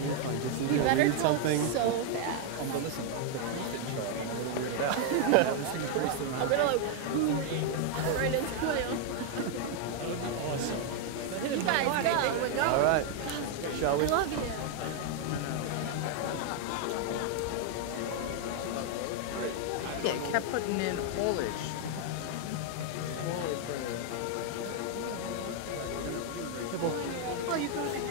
You better talk something. so fast. I'm gonna listen to the pre-fit chart and I'm a little weirded out. This thing is pretty slow. I'm gonna like right into Quail. Awesome. You guys go. All right. Shall I we? love you. Yeah, it kept putting in foliage. Oh, you go ahead.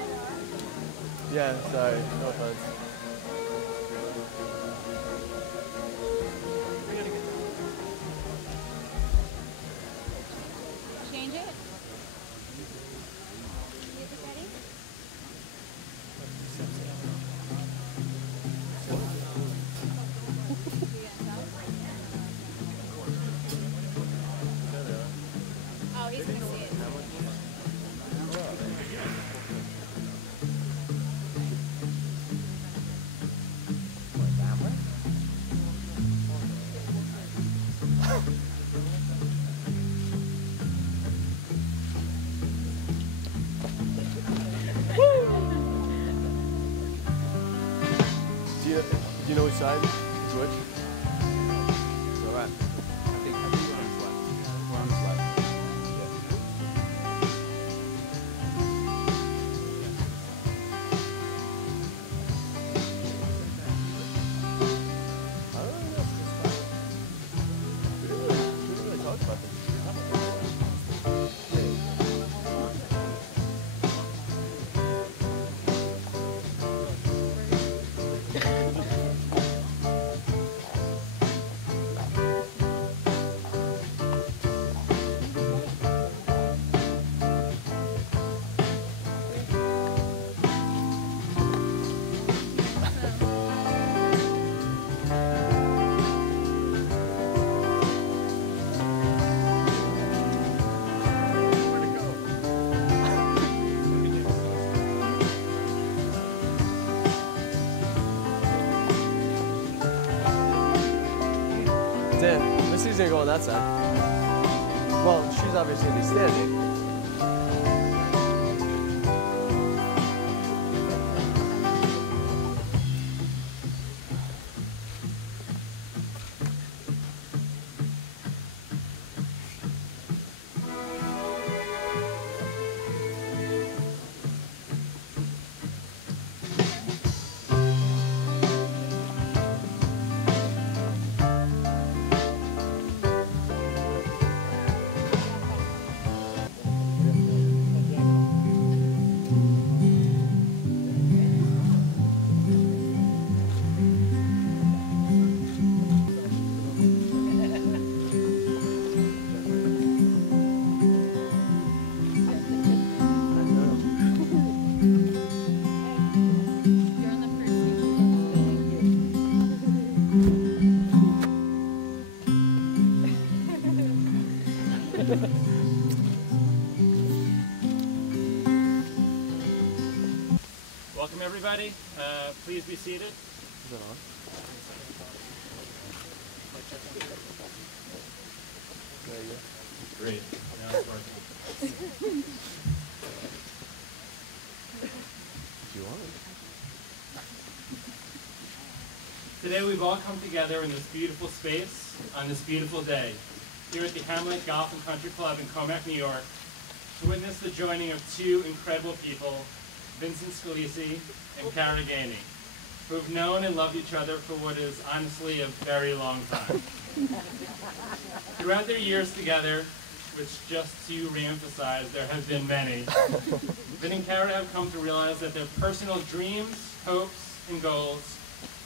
Yeah, sorry. No offense. Change it. Music ready? Oh, he's gonna see it. Do you know which side? Which? All right. I think we're on his left. We're on his left. I don't really know if it's fine. We didn't really talk about this. Dan, Missy's gonna go on that side. Well, she's obviously gonna be standing. Welcome everybody. Please be seated. Is that on? There you go. Great. Now it's working. If you want. Today we've all come together in this beautiful space on this beautiful day here at the Hamlet Golf and Country Club in Comac, New York, to witness the joining of two incredible people, Vincent Scalisi and Kara Gainey, who've known and loved each other for what is honestly a very long time. Throughout their years together, which just to reemphasize, there have been many, Vin and Kara have come to realize that their personal dreams, hopes, and goals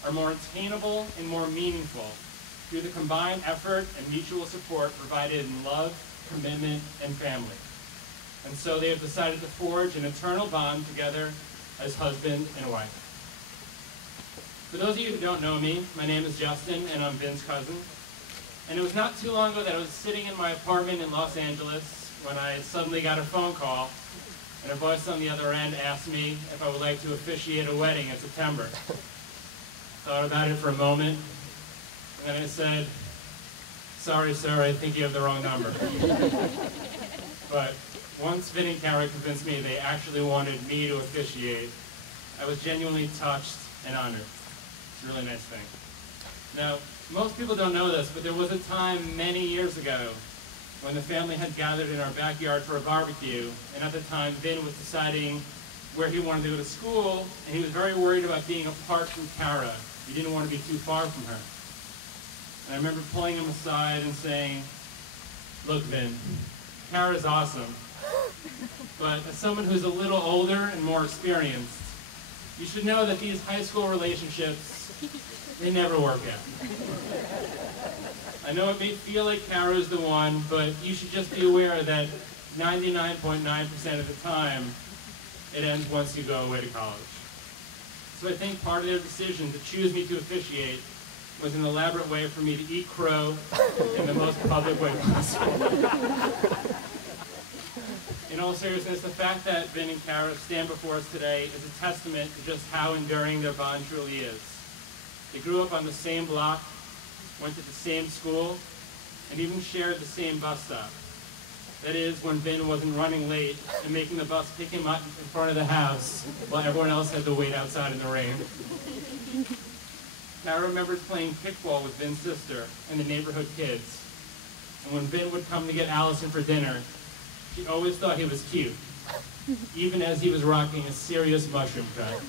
are more attainable and more meaningful through the combined effort and mutual support provided in love, commitment, and family. And so they have decided to forge an eternal bond together as husband and wife. For those of you who don't know me, my name is Justin and I'm Vin's cousin. And it was not too long ago that I was sitting in my apartment in Los Angeles when I suddenly got a phone call and a voice on the other end asked me if I would like to officiate a wedding in September. Thought about it for a moment, and then I said, "Sorry, sir, I think you have the wrong number." But once Vin and Kara convinced me they actually wanted me to officiate, I was genuinely touched and honored. It's a really nice thing. Now, most people don't know this, but there was a time many years ago when the family had gathered in our backyard for a barbecue, and at the time, Vin was deciding where he wanted to go to school, and he was very worried about being apart from Kara. He didn't want to be too far from her. And I remember pulling him aside and saying, "Look, Vin, Kara's awesome, but as someone who's a little older and more experienced, you should know that these high school relationships, they never work out. I know it may feel like Kara's the one, but you should just be aware that 99.9% of the time, it ends once you go away to college." So I think part of their decision to choose me to officiate was an elaborate way for me to eat crow in the most public way possible. In all seriousness, the fact that Vin and Kara stand before us today is a testament to just how enduring their bond truly is. They grew up on the same block, went to the same school, and even shared the same bus stop. That is, when Vin wasn't running late and making the bus pick him up in front of the house while everyone else had to wait outside in the rain. Kara remembers playing kickball with Vin's sister and the neighborhood kids. And when Vin would come to get Allison for dinner, she always thought he was cute, even as he was rocking a serious mushroom cut.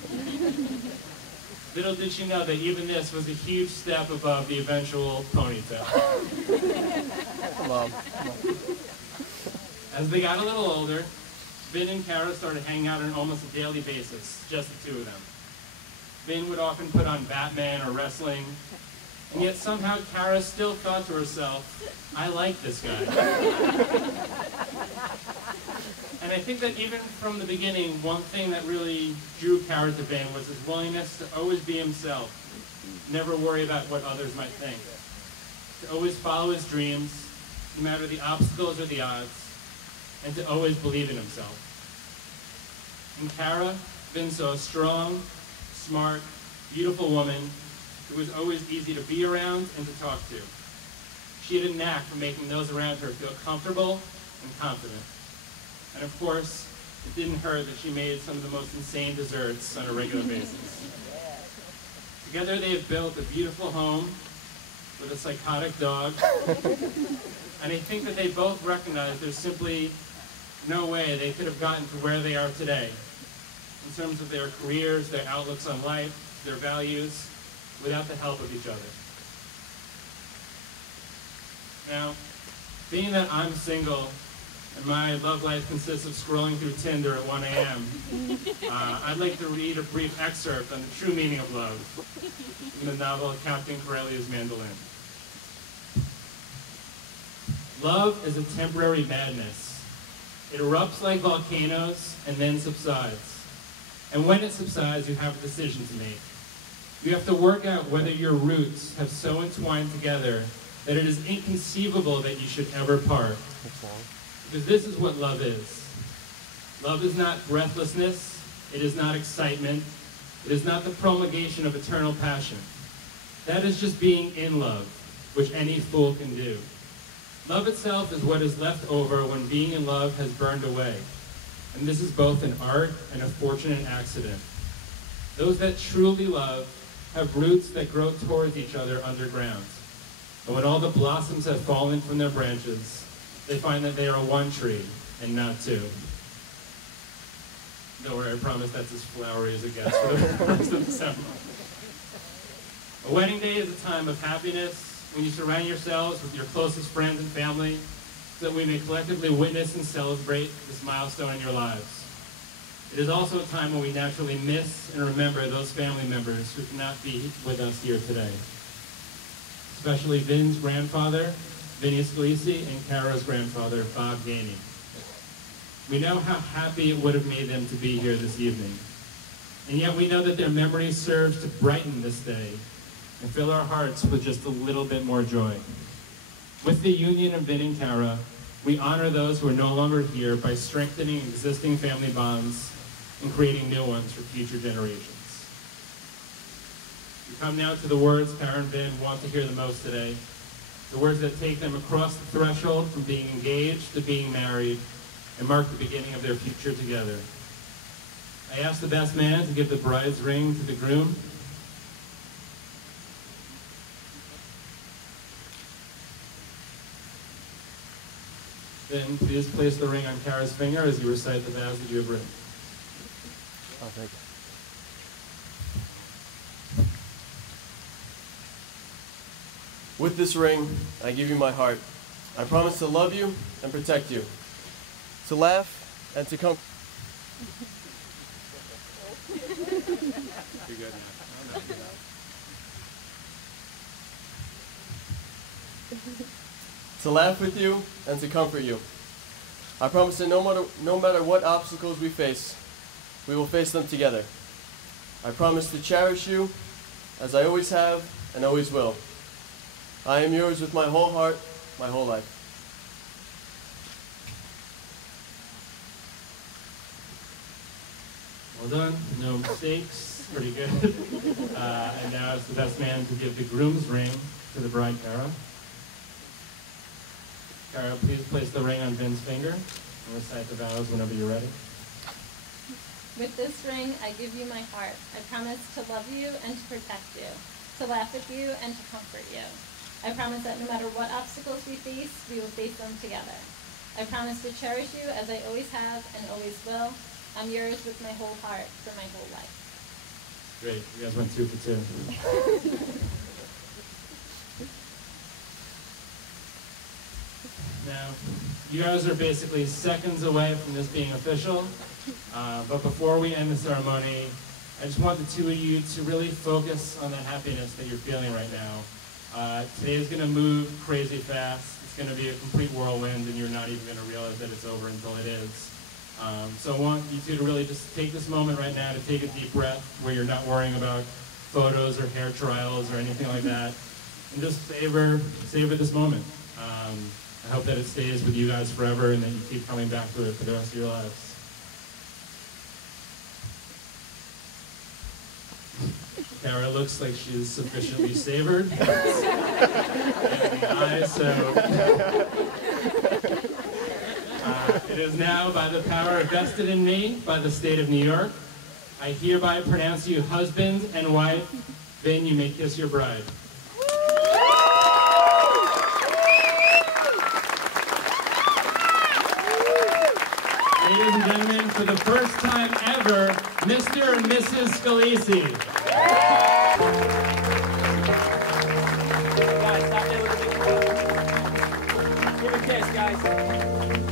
Little did she know that even this was a huge step above the eventual ponytail. Mom. As they got a little older, Vin and Kara started hanging out on almost a daily basis, just the two of them. Vin would often put on Batman or wrestling, and yet somehow Kara still thought to herself, "I like this guy." And I think that even from the beginning, one thing that really drew Kara to Vin was his willingness to always be himself, never worry about what others might think, to always follow his dreams, no matter the obstacles or the odds, and to always believe in himself. In Kara, Vin saw a strong, smart, beautiful woman who was always easy to be around and to talk to. She had a knack for making those around her feel comfortable and confident. And of course, it didn't hurt that she made some of the most insane desserts on a regular basis. Together they have built a beautiful home with a psychotic dog, and I think that they both recognize there's simply no way they could have gotten to where they are today in terms of their careers, their outlooks on life, their values, without the help of each other. Now, being that I'm single and my love life consists of scrolling through Tinder at 1 a.m., I'd like to read a brief excerpt on the true meaning of love from the novel Captain Corellia's Mandolin. Love is a temporary madness. It erupts like volcanoes and then subsides. And when it subsides, you have a decision to make. You have to work out whether your roots have so entwined together that it is inconceivable that you should ever part. Because this is what love is. Love is not breathlessness. It is not excitement. It is not the promulgation of eternal passion. That is just being in love, which any fool can do. Love itself is what is left over when being in love has burned away. And this is both an art and a fortunate accident. Those that truly love have roots that grow towards each other underground. And when all the blossoms have fallen from their branches, they find that they are one tree and not two. Don't worry, I promise that's as flowery as it gets for the rest of December. A wedding day is a time of happiness when you surround yourselves with your closest friends and family so that we may collectively witness and celebrate this milestone in your lives. It is also a time when we naturally miss and remember those family members who cannot be with us here today. Especially Vin's grandfather, Vinny Scalisi, and Kara's grandfather, Bob Gainey. We know how happy it would have made them to be here this evening. And yet we know that their memory serves to brighten this day and fill our hearts with just a little bit more joy. With the union of Vin and Kara, we honor those who are no longer here by strengthening existing family bonds and creating new ones for future generations. We come now to the words Kara and Vin want to hear the most today, the words that take them across the threshold from being engaged to being married and mark the beginning of their future together. I ask the best man to give the bride's ring to the groom. Then please place the ring on Kara's finger as you recite the vows that you have written. Oh, thank you. With this ring, I give you my heart. I promise to love you and protect you, to laugh and to come. You're good now. To laugh with you and to comfort you. I promise that no matter what obstacles we face, we will face them together. I promise to cherish you as I always have and always will. I am yours with my whole heart, my whole life. Well done. No mistakes. Pretty good. And now it's the best man to give the groom's ring to the bride, Kara. Kara, please place the ring on Vin's finger and recite the vows whenever you're ready. With this ring, I give you my heart. I promise to love you and to protect you, to laugh with you and to comfort you. I promise that no matter what obstacles we face, we will face them together. I promise to cherish you as I always have and always will. I'm yours with my whole heart for my whole life. Great. You guys went 2 for 2. Now, you guys are basically seconds away from this being official. But before we end the ceremony, I just want the two of you to really focus on that happiness that you're feeling right now. Today is going to move crazy fast. It's going to be a complete whirlwind, and you're not even going to realize that it's over until it is. So I want you two to really just take this moment right now to take a deep breath where you're not worrying about photos or hair trials or anything like that, and just savor this moment. I hope that it stays with you guys forever and that you keep coming back to it for the rest of your lives. Kara looks like she's sufficiently savored. It is now by the power vested in me by the state of New York. I hereby pronounce you husband and wife. Vin, you may kiss your bride. Ladies and gentlemen, for the first time ever, Mr. and Mrs. Scalisi. Guys, stop there with a big Give a kiss, guys.